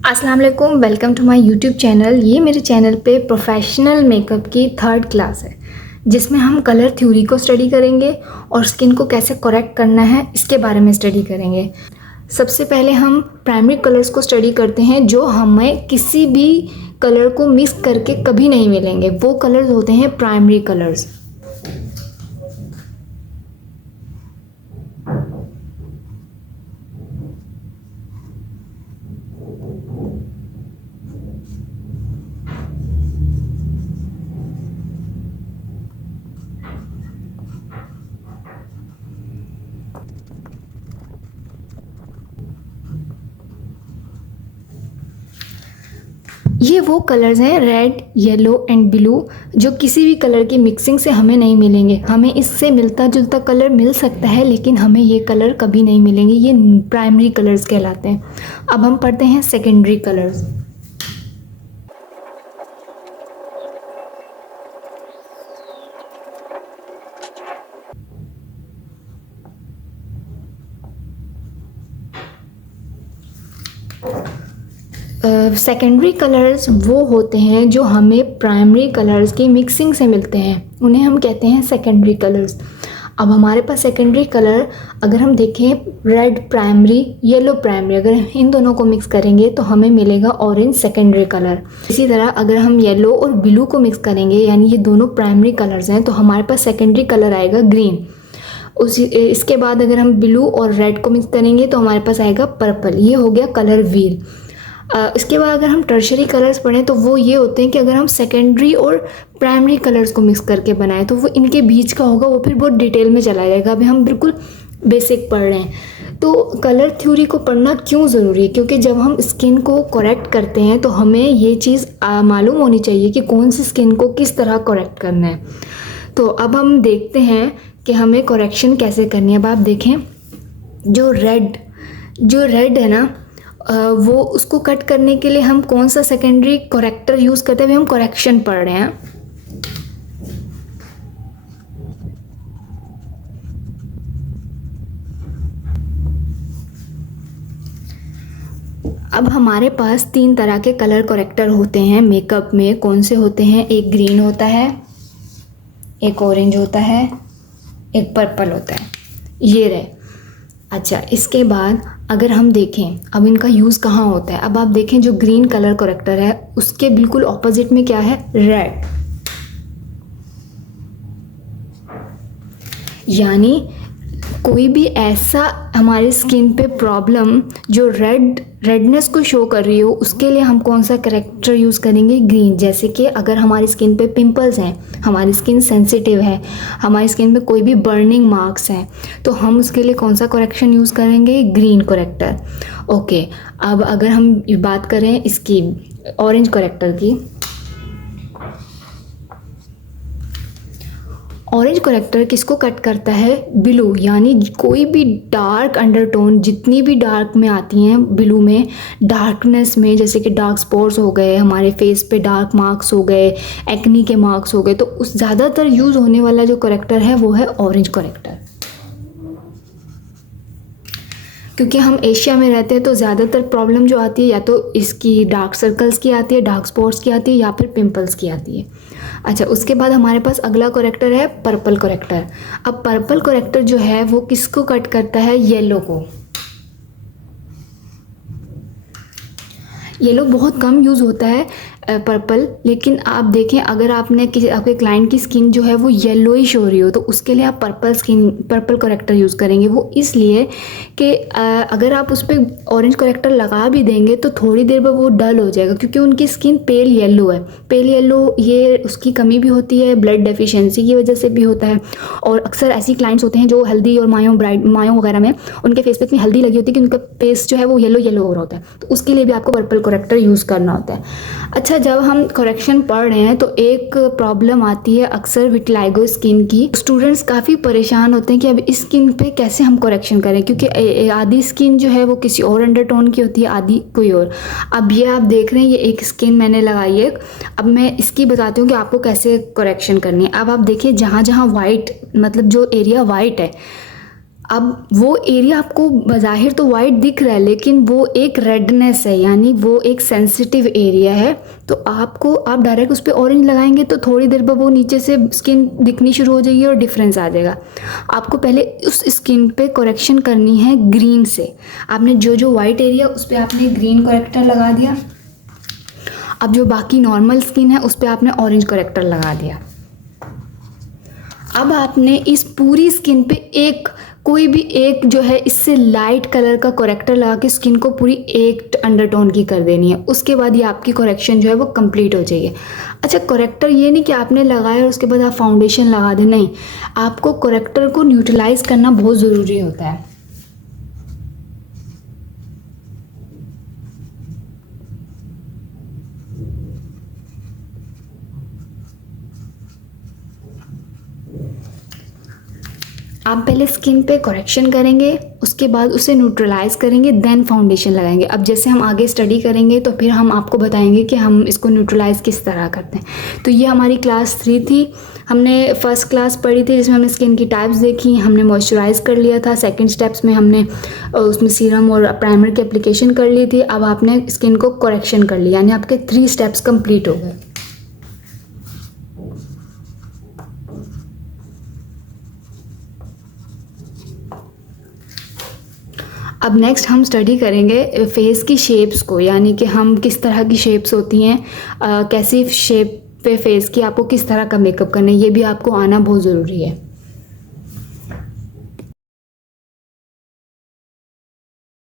अस्सलाम वालेकुम, welcome to my YouTube channel. ये मेरे चैनल पे प्रोफेशनल मेकअप की 3rd क्लास है जिसमें हम कलर थ्योरी को स्टडी करेंगे और स्किन को कैसे करेक्ट करना है इसके बारे में स्टडी करेंगे। सबसे पहले हम प्राइमरी कलर्स को स्टडी करते हैं जो हमें किसी भी कलर को मिक्स करके कभी नहीं मिलेंगे। वो कलर्स होते हैं प्राइमरी कलर्स। ये वो कलर्स हैं रेड, येलो एंड ब्लू जो किसी भी कलर की मिक्सिंग से हमें नहीं मिलेंगे। हमें इससे मिलता जुलता कलर मिल सकता है लेकिन हमें ये कलर कभी नहीं मिलेंगे। ये प्राइमरी कलर्स कहलाते हैं। अब हम पढ़ते हैं सेकेंडरी कलर्स। सेकेंडरी कलर्स वो होते हैं जो हमें प्राइमरी कलर्स की मिक्सिंग से मिलते हैं, उन्हें हम कहते हैं सेकेंडरी कलर्स। अब हमारे पास सेकेंडरी कलर अगर हम देखें रेड प्राइमरी, येलो प्राइमरी, अगर इन दोनों को मिक्स करेंगे तो हमें मिलेगा ऑरेंज सेकेंडरी कलर। इसी तरह अगर हम येलो और ब्लू को मिक्स करेंगे यानी ये दोनों प्राइमरी कलर्स हैं तो हमारे पास सेकेंडरी कलर आएगा ग्रीन। इसके बाद अगर हम ब्लू और रेड को मिक्स करेंगे तो हमारे पास आएगा पर्पल। ये हो गया कलर व्हील। इसके बाद अगर हम टर्शरी कलर्स पढ़ें तो वो ये होते हैं कि अगर हम सेकेंडरी और प्राइमरी कलर्स को मिक्स करके बनाएं तो वो इनके बीच का होगा, वो फिर बहुत डिटेल में चला जाएगा। अभी हम बिल्कुल बेसिक पढ़ रहे हैं। तो कलर थ्योरी को पढ़ना क्यों ज़रूरी है? क्योंकि जब हम स्किन को करेक्ट करते हैं तो हमें ये चीज़ मालूम होनी चाहिए कि कौन सी स्किन को किस तरह करेक्ट करना है। तो अब हम देखते हैं कि हमें करेक्शन कैसे करनी है। अब आप देखें जो रेड है ना, वो उसको कट करने के लिए हम कौन सा सेकेंडरी करेक्टर यूज़ करते हैं? हम करेक्शन पढ़ रहे हैं। अब हमारे पास 3 तरह के कलर करेक्टर होते हैं मेकअप में। कौन से होते हैं? एक ग्रीन होता है, एक ऑरेंज होता है, एक पर्पल होता है। ये रहे। अच्छा, इसके बाद अगर हम देखें अब इनका यूज़ कहाँ होता है। अब आप देखें जो ग्रीन कलर करेक्टर है उसके बिल्कुल ऑपोजिट में क्या है? रेड। यानी कोई भी ऐसा हमारी स्किन पे प्रॉब्लम जो रेडनेस को शो कर रही हो उसके लिए हम कौन सा करेक्टर यूज़ करेंगे? ग्रीन। जैसे कि अगर हमारी स्किन पे पिंपल्स हैं, हमारी स्किन सेंसिटिव है, हमारी स्किन पे कोई भी बर्निंग मार्क्स हैं तो हम उसके लिए कौन सा करेक्शन यूज़ करेंगे? Green character. ओके, अब अगर हम बात करें इसकी ऑरेंज करेक्टर की, ऑरेंज करेक्टर किसको कट करता है? ब्लू। यानी कोई भी डार्क अंडरटोन जितनी भी डार्क में आती हैं ब्लू में, डार्कनेस में, जैसे कि डार्क स्पॉट्स हो गए, हमारे फेस पे डार्क मार्क्स हो गए, एक्नी के मार्क्स हो गए, तो उस ज़्यादातर यूज़ होने वाला जो करेक्टर है वो है ऑरेंज करेक्टर। क्योंकि हम एशिया में रहते हैं तो ज़्यादातर प्रॉब्लम जो आती है या तो इसकी डार्क सर्कल्स की आती है, डार्क स्पॉट्स की आती है या फिर पिंपल्स की आती है। अच्छा, उसके बाद हमारे पास अगला करेक्टर है पर्पल करेक्टर। अब पर्पल करेक्टर जो है वो किसको कट करता है? येलो को। येलो बहुत कम यूज़ होता है पर्पल, लेकिन आप देखें अगर आपने आपके क्लाइंट की स्किन जो है वो येलोइश हो रही हो तो उसके लिए आप पर्पल करेक्टर यूज़ करेंगे। वो इसलिए कि अगर आप उस पर ऑरेंज करेक्टर लगा भी देंगे तो थोड़ी देर बाद वो डल हो जाएगा क्योंकि उनकी स्किन पेल येलो है। पेल येलो ये उसकी कमी भी होती है, ब्लड डेफिशिएंसी की वजह से भी होता है। और अक्सर ऐसी क्लाइंट्स होते हैं जो हल्दी और मायों वगैरह में उनके फेस पे इतनी हल्दी लगी होती है कि उनका फेस जो है वो येलो हो रहा होता है, तो उसके लिए भी आपको पर्पल करेक्टर यूज़ करना होता है। अच्छा, जब हम करेक्शन पढ़ रहे हैं तो एक प्रॉब्लम आती है अक्सर विटिलाइगो स्किन की। स्टूडेंट्स काफ़ी परेशान होते हैं कि अब इस स्किन पे कैसे हम करेक्शन करें क्योंकि आधी स्किन जो है वो किसी और अंडरटोन की होती है, आधी कोई और। अब ये आप देख रहे हैं, ये एक स्किन मैंने लगाई है। अब मैं इसकी बताती हूँ कि आपको कैसे करेक्शन करनी है। अब आप देखिए जहाँ जहाँ वाइट, मतलब जो एरिया वाइट है, अब वो एरिया आपको बज़ाहिर तो वाइट दिख रहा है, लेकिन वो एक रेडनेस है, यानी वो एक सेंसिटिव एरिया है। तो आप डायरेक्ट उस पर ऑरेंज लगाएंगे तो थोड़ी देर बाद वो नीचे से स्किन दिखनी शुरू हो जाएगी और डिफरेंस आ जाएगा। आपको पहले उस स्किन पे करेक्शन करनी है ग्रीन से। आपने जो जो वाइट एरिया उस पर आपने ग्रीन करेक्टर लगा दिया, अब जो बाकी नॉर्मल स्किन है उस पर आपने ऑरेंज करेक्टर लगा दिया। अब आपने इस पूरी स्किन पे कोई भी एक जो है इससे लाइट कलर का करेक्टर लगा के स्किन को पूरी एक अंडरटोन की कर देनी है। उसके बाद ये आपकी करेक्शन जो है वो कंप्लीट हो जाएगी। अच्छा, करेक्टर ये नहीं कि आपने लगाया और उसके बाद आप फाउंडेशन लगा दें, नहीं, आपको करेक्टर को न्यूट्रलाइज करना बहुत ज़रूरी होता है। आप पहले स्किन पे करेक्शन करेंगे, उसके बाद उसे न्यूट्रलाइज करेंगे, देन फाउंडेशन लगाएंगे। अब जैसे हम आगे स्टडी करेंगे तो फिर हम आपको बताएंगे कि हम इसको न्यूट्रलाइज किस तरह करते हैं। तो ये हमारी क्लास 3 थी। हमने फर्स्ट क्लास पढ़ी थी जिसमें हमने स्किन की टाइप्स देखी, हमने मॉइस्चराइज कर लिया था। सेकंड स्टेप्स में हमने उसमें सीरम और प्राइमर की एप्लीकेशन कर ली थी। अब आपने स्किन को करेक्शन कर लिया, यानी आपके 3 स्टेप्स कंप्लीट हो गए। अब नेक्स्ट हम स्टडी करेंगे फेस की शेप्स को, यानी कि हम किस तरह की शेप्स होती हैं, कैसी शेप पे फेस की आपको किस तरह का मेकअप करना है, ये भी आपको आना बहुत ज़रूरी है।